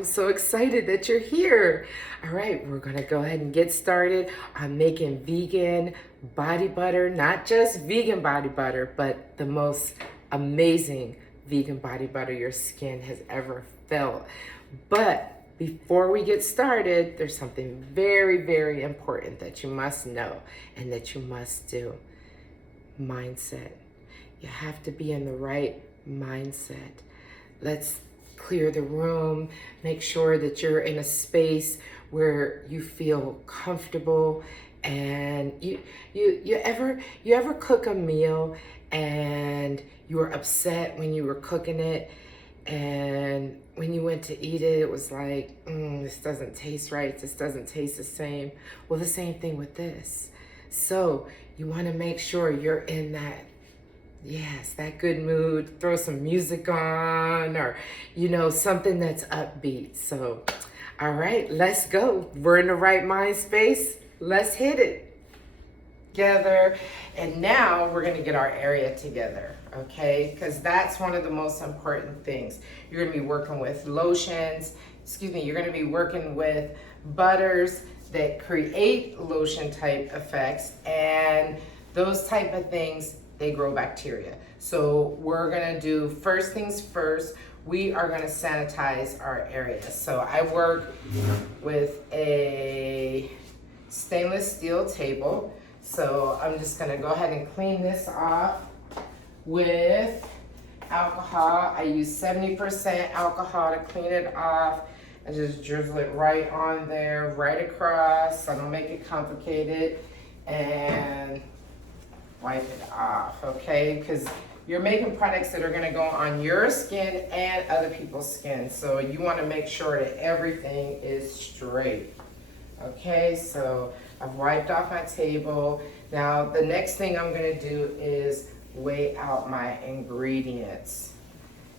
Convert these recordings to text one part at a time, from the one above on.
I'm so excited that you're here. All right, we're gonna go ahead and get started on making vegan body butter, not just vegan body butter, but the most amazing vegan body butter your skin has ever felt. But before we get started, there's something very, very important that you must know and that you must do. Mindset. You have to be in the right mindset. Let's clear the room, make sure that you're in a space where you feel comfortable. And you ever cook a meal and you were upset when you were cooking it, and when you went to eat it, it was like, this doesn't taste right, this doesn't taste the same. Well, the same thing with this. So you want to make sure you're in that, yes, that good mood. Throw some music on, or something that's upbeat. So all right, let's go. We're in the right mind space. Let's hit it together. And now we're going to get our area together, okay? Because that's one of the most important things. You're going to be working with lotions, you're going to be working with butters that create lotion type effects, and those type of things, they grow bacteria. So we're gonna do, first things first, we are gonna sanitize our area. So I work with a stainless steel table. So I'm just gonna go ahead and clean this off with alcohol. I use 70% alcohol to clean it off. I just drizzle it right on there, right across. I don't make it complicated, and wipe it off, okay? Because you're making products that are gonna go on your skin and other people's skin. So you wanna make sure that everything is straight. Okay, so I've wiped off my table. Now, the next thing I'm gonna do is weigh out my ingredients.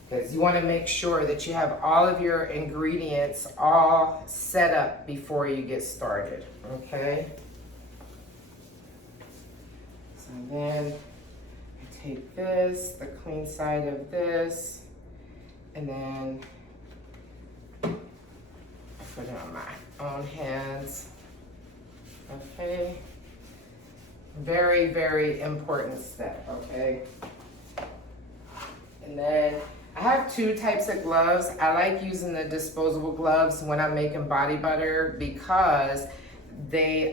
Because you wanna make sure that you have all of your ingredients all set up before you get started, okay? And then I take this, the clean side of this, and then I put it on my own hands. Okay. Very, very important step, okay? And then I have two types of gloves. I like using the disposable gloves when I'm making body butter because they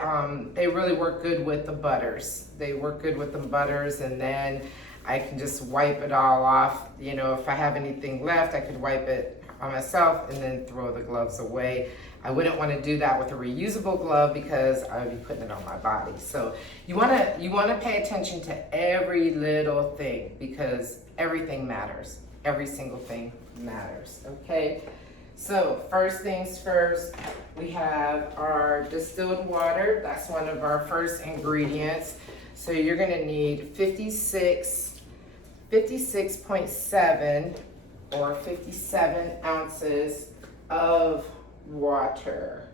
really work good with the butters. They work good with the butters, and then I can just wipe it all off. If I have anything left, I could wipe it on myself and then throw the gloves away. I wouldn't want to do that with a reusable glove because I would be putting it on my body. So you want to pay attention to every little thing because everything matters. Every single thing matters, okay? So first things first, we have our distilled water. That's one of our first ingredients. So you're gonna need 56.7 or 57 ounces of water,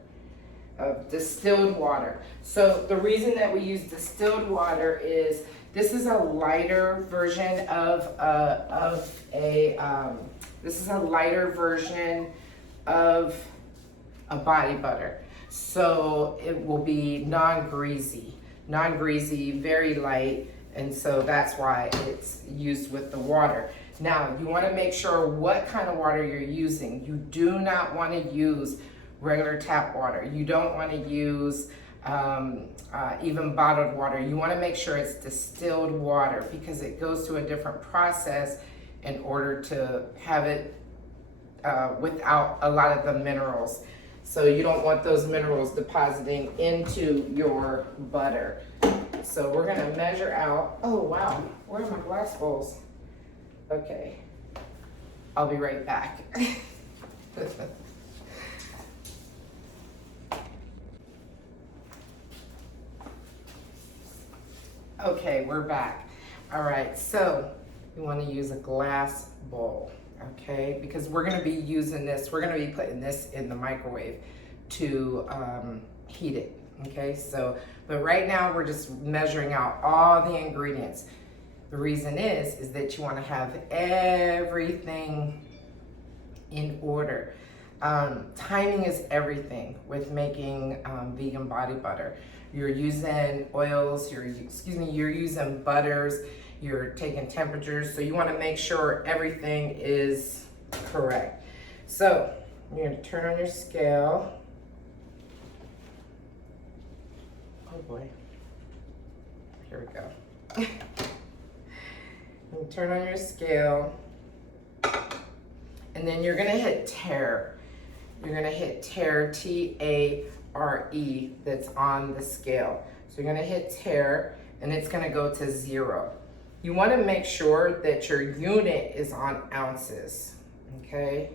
of distilled water. So the reason that we use distilled water is this is a lighter version of a body butter. So it will be non-greasy, very light, and so that's why it's used with the water. Now, you want to make sure what kind of water you're using. You do not want to use regular tap water. You don't want to use even bottled water. You want to make sure it's distilled water because it goes through a different process in order to have it without a lot of the minerals. So you don't want those minerals depositing into your butter. So we're gonna measure out, oh wow, where are my glass bowls? Okay, I'll be right back. Okay, we're back. All right, so you want to use a glass bowl, okay? Because we're going to be using this, we're going to be putting this in the microwave to heat it, okay? So, but right now we're just measuring out all the ingredients. The reason is that you want to have everything in order. Timing is everything with making vegan body butter. You're using oils, you're using butters, you're taking temperatures, so you want to make sure everything is correct. So you're going to turn on your scale. Oh boy. Here we go. You turn on your scale, and then you're going to hit tare. You're going to hit tare, T-A-R-E, that's on the scale. So you're going to hit tare, and it's going to go to 0. You want to make sure that your unit is on ounces, okay?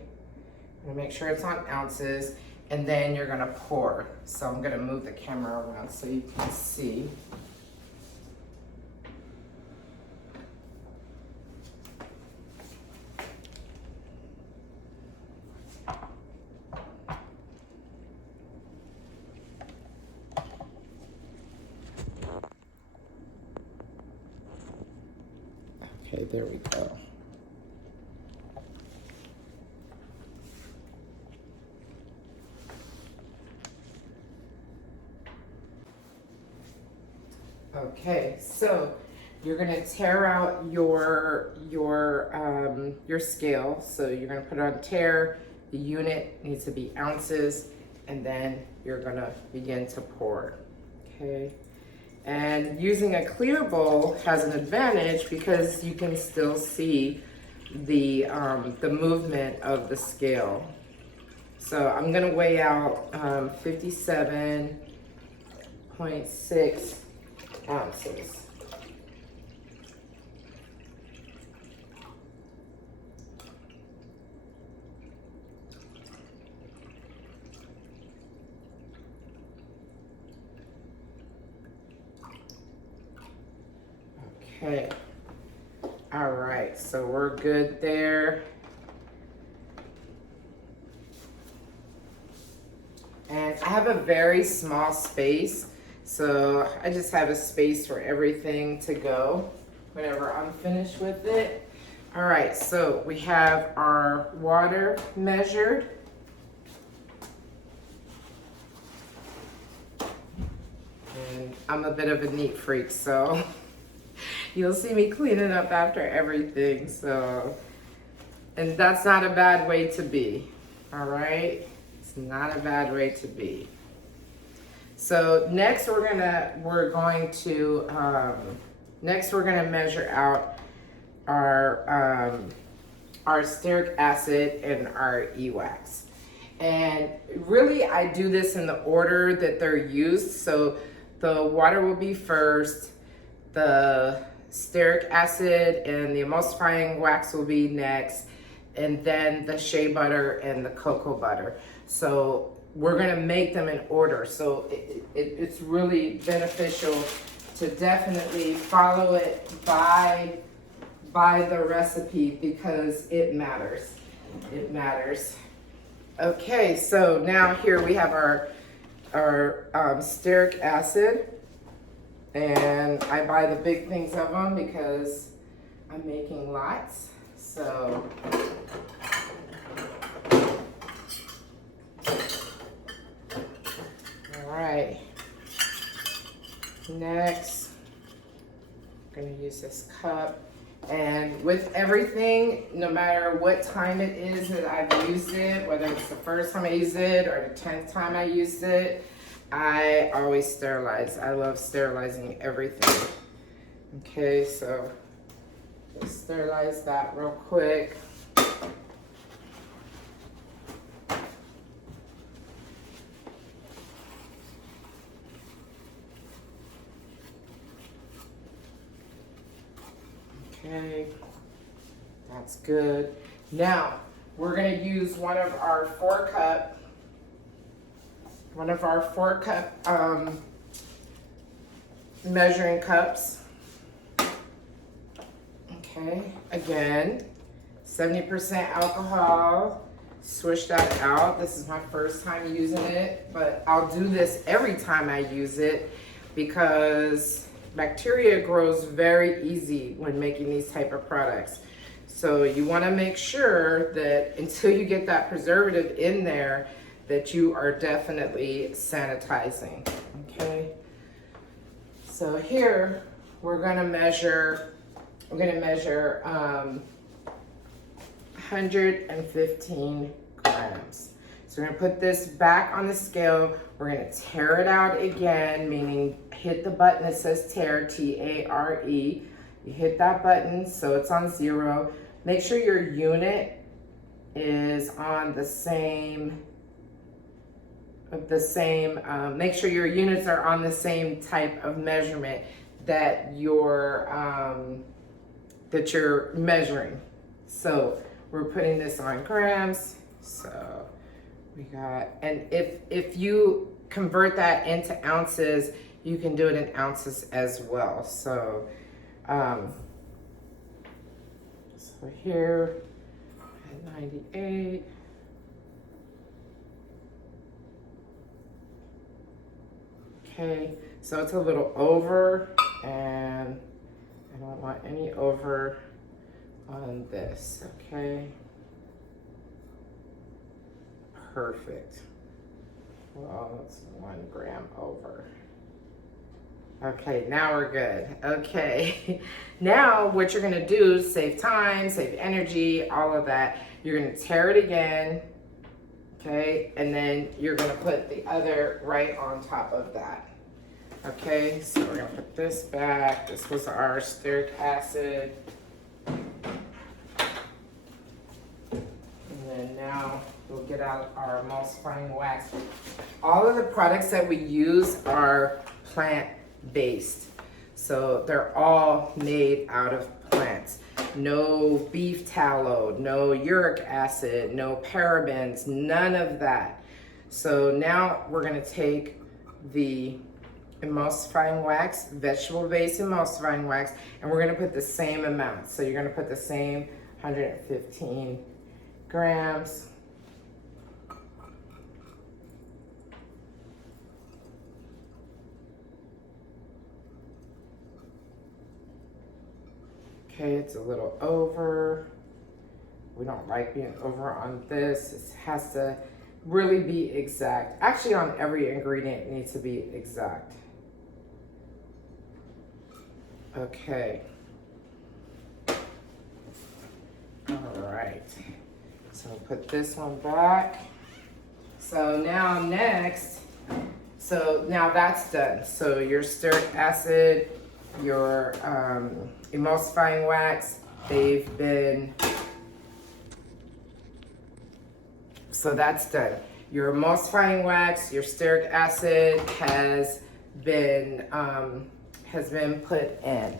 You're going to make sure it's on ounces, and then you're going to pour. So I'm going to move the camera around so you can see. Okay, there we go. Okay, so you're gonna tear out your scale. So you're gonna put it on tare. The unit needs to be ounces, and then you're gonna begin to pour. Okay. And using a clear bowl has an advantage because you can still see the movement of the scale. So I'm gonna weigh out 57.6 ounces. Okay, all right, so we're good there. And I have a very small space, so I just have a space for everything to go whenever I'm finished with it. All right, so we have our water measured. And I'm a bit of a neat freak, so you'll see me cleaning up after everything, so, and that's not a bad way to be, all right? It's not a bad way to be. So next we're gonna measure out our stearic acid and our e-wax. And really I do this in the order that they're used. So the water will be first, the stearic acid and the emulsifying wax will be next, and then the shea butter and the cocoa butter. So we're gonna make them in order. So it's really beneficial to definitely follow it by the recipe because it matters. It matters. Okay, so now here we have our stearic acid. And I buy the big things of them because I'm making lots. So all right. Next, I'm gonna use this cup. And with everything, no matter what time it is that I've used it, whether it's the first time I used it or the 10th time I used it, I always sterilize. I love sterilizing everything. Okay, so just sterilize that real quick. Okay, that's good. Now, we're gonna use one of our 4-cup measuring cups. Okay, again, 70% alcohol. Swish that out. This is my first time using it, but I'll do this every time I use it because bacteria grows very easy when making these type of products. So you want to make sure that until you get that preservative in there, that you are definitely sanitizing, okay? So here, we're gonna measure 115 grams. So we're gonna put this back on the scale. We're gonna tare it out again, meaning hit the button that says tare, T-A-R-E. You hit that button so it's on 0. Make sure your unit is on the same, make sure your units are on the same type of measurement that you're measuring. So we're putting this on grams. So we got, and if you convert that into ounces, you can do it in ounces as well. So so here at 98. Okay, so it's a little over, and I don't want any over on this, okay? Perfect. Well, it's 1 gram over. Okay, now we're good. Okay, now what you're gonna do is save time, save energy, all of that. You're gonna tare it again, okay? And then you're gonna put the other right on top of that. Okay, so we're gonna put this back. This was our stearic acid. And then now we'll get out our emulsifying wax. All of the products that we use are plant-based. So they're all made out of plants. No beef tallow, no uric acid, no parabens, none of that. So now we're gonna take the emulsifying wax, vegetable-based emulsifying wax, and we're gonna put the same amount. So you're gonna put the same 115 grams. Okay, it's a little over. We don't like being over on this. It has to really be exact. Actually, on every ingredient, it needs to be exact. Okay. All right. So put this one back. So now next, so now that's done. So your stearic acid, your emulsifying wax, they've been, so that's done. Your emulsifying wax, your stearic acid has been put in.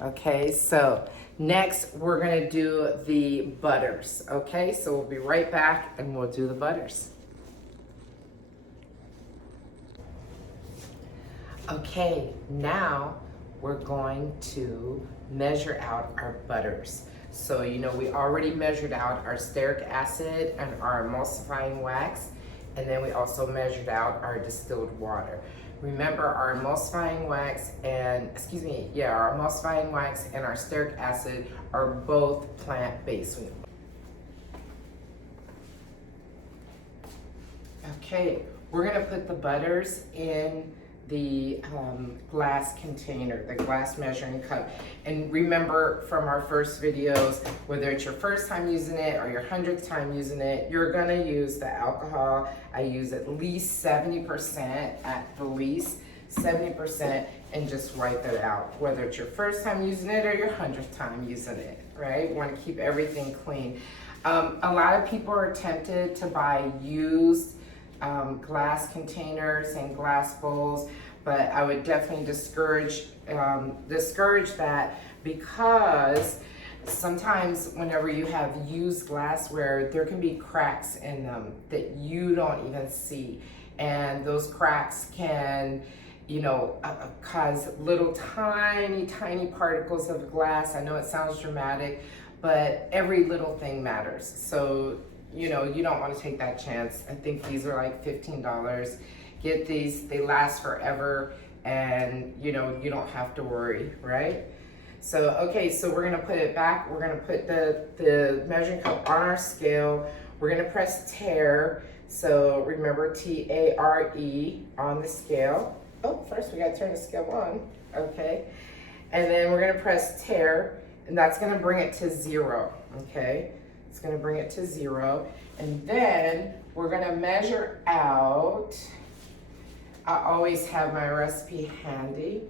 Okay, so next we're gonna do the butters. Okay, so we'll be right back and we'll do the butters. Okay, now we're going to measure out our butters. So, you know, we already measured out our stearic acid and our emulsifying wax, and then we also measured out our distilled water. Remember, our emulsifying wax and, our emulsifying wax and our stearic acid are both plant-based. Okay, we're gonna put the butters in the glass container, the glass measuring cup. And remember from our first videos, whether it's your first time using it or your 100th time using it, you're gonna use the alcohol. I use at least 70%, at the least 70%, and just wipe it out. Whether it's your first time using it or your 100th time using it, right? You wanna keep everything clean. A lot of people are tempted to buy used glass containers and glass bowls, but I would definitely discourage that, because sometimes whenever you have used glassware, there can be cracks in them that you don't even see, and those cracks can, you know, cause little tiny particles of glass. I know it sounds dramatic, but every little thing matters. So, you know, you don't want to take that chance. I think these are like $15. Get these, they last forever, and you know, you don't have to worry, right? So, okay, so we're gonna put it back. We're gonna put the measuring cup on our scale. We're gonna press tare. So remember T-A-R-E on the scale. Oh, first we gotta turn the scale on. Okay. And then we're gonna press tare, and that's gonna bring it to 0, okay? It's gonna bring it to 0. And then we're gonna measure out, I always have my recipe handy,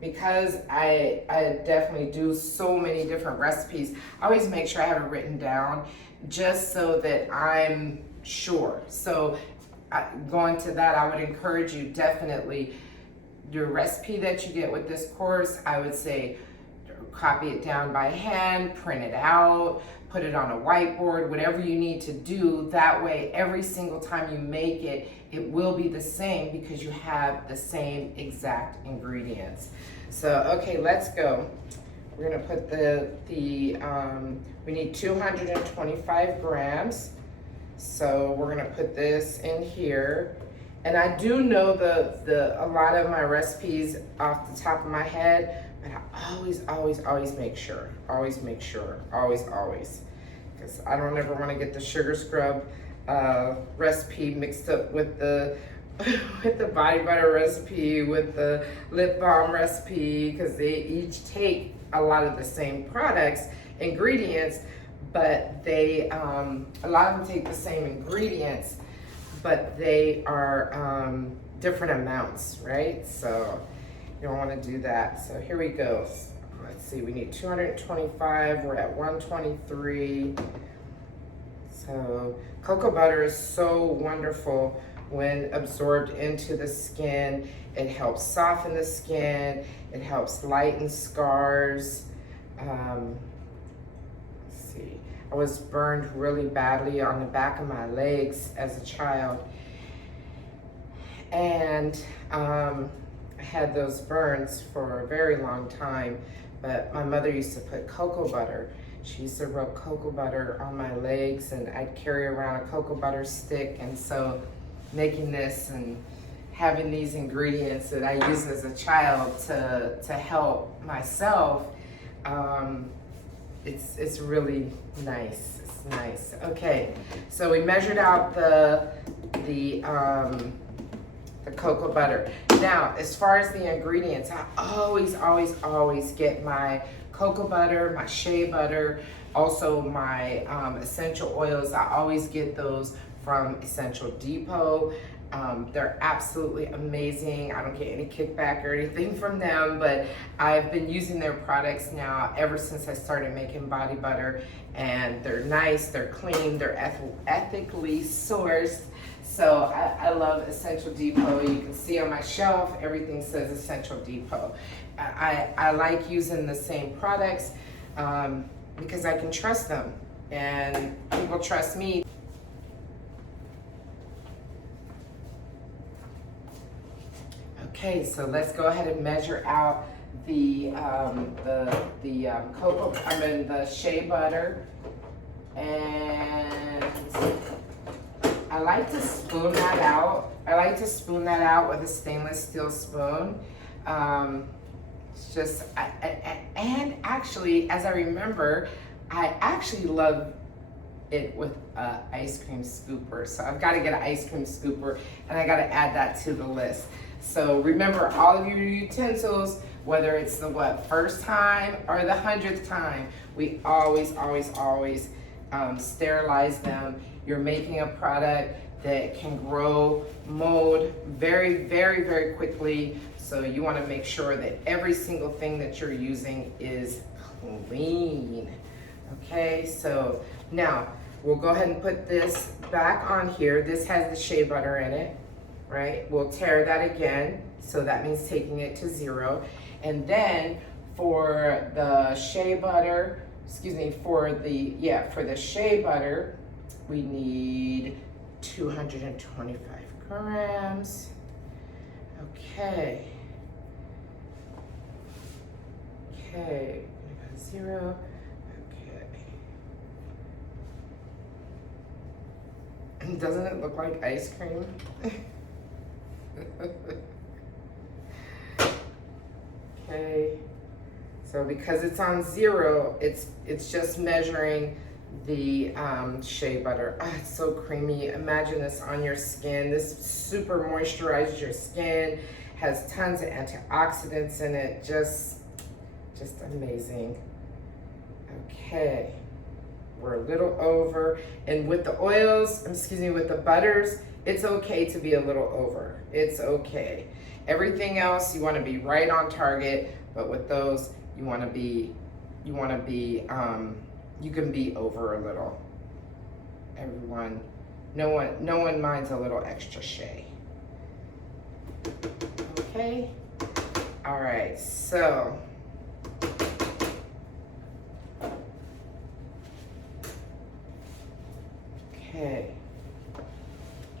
because I definitely do so many different recipes. I always make sure I have it written down just so that I'm sure. So going to that, I would encourage you definitely, your recipe that you get with this course, I would say copy it down by hand, print it out, put it on a whiteboard, whatever you need to do. That way, every single time you make it, it will be the same because you have the same exact ingredients. So, okay, let's go. We're gonna put we need 225 grams. So we're gonna put this in here. And I do know a lot of my recipes off the top of my head, but I always make sure, always. Because I don't ever want to get the sugar scrub recipe mixed up with the with the body butter recipe, with the lip balm recipe, because they each take a lot of the same products, ingredients, but they a lot of them take the same ingredients, but they are different amounts, right? So you don't want to do that. So here we go. Let's see, we need 225, we're at 123. So cocoa butter is so wonderful when absorbed into the skin. It helps soften the skin, it helps lighten scars. Let's see. I was burned really badly on the back of my legs as a child. And I had those burns for a very long time, but my mother used to put cocoa butter. She used to rub cocoa butter on my legs, and I'd carry around a cocoa butter stick. And so making this and having these ingredients that I used as a child to help myself, it's really nice. It's nice. Okay, so we measured out the cocoa butter. Now, as far as the ingredients, I always get my cocoa butter, my shea butter, also my essential oils. I always get those from Essential Depot. They're absolutely amazing. I don't get any kickback or anything from them, but I've been using their products now ever since I started making body butter, and they're nice, they're clean, they're ethically sourced. So I love Essential Depot. You can see on my shelf, everything says Essential Depot. I like using the same products because I can trust them, and people trust me. Okay, so let's go ahead and measure out the shea butter, and I like to spoon that out. I like to spoon that out with a stainless steel spoon. It's just, and actually, as I remember, I actually love it with an ice cream scooper. So I've got to get an ice cream scooper, and I got to add that to the list. So remember, all of your utensils, whether it's the first time or the 100th time, we always sterilize them. You're making a product that can grow mold very quickly. So you want to make sure that every single thing that you're using is clean. Okay, so now we'll go ahead and put this back on here. This has the shea butter in it, right? We'll tare that again. So that means taking it to 0. And then for the shea butter, for the shea butter, we need 225 grams. Okay. 0. Okay. Doesn't it look like ice cream? Okay. So because it's on 0, it's just measuring the shea butter. Ah, it's so creamy. Imagine this on your skin. This super moisturizes your skin, has tons of antioxidants in it. Just amazing. Okay, we're a little over. And with the oils, excuse me, with the butters, it's okay to be a little over. It's okay. Everything else, you want to be right on target, but with those, you can be over a little. Everyone, no one minds a little extra shea. Okay, all right, so okay,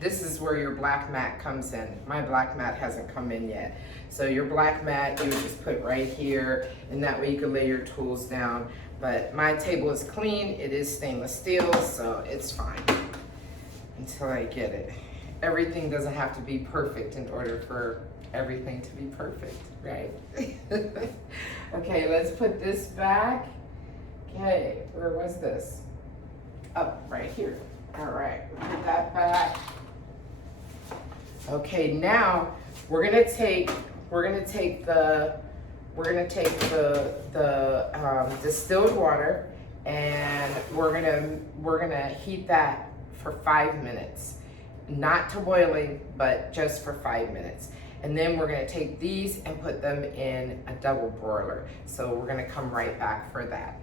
this is where your black mat comes in. My black mat hasn't come in yet. So your black mat, you would just put right here, and that way you can lay your tools down. But my table is clean, it is stainless steel, so it's fine until I get it. Everything doesn't have to be perfect in order for everything to be perfect, right? Okay, let's put this back. Okay, where was this? Up right here. All right, put that back. Okay, now we're gonna take the distilled water, and we're gonna heat that for 5 minutes, not to boiling, but just for 5 minutes. And then we're gonna take these and put them in a double broiler. So we're gonna come right back for that.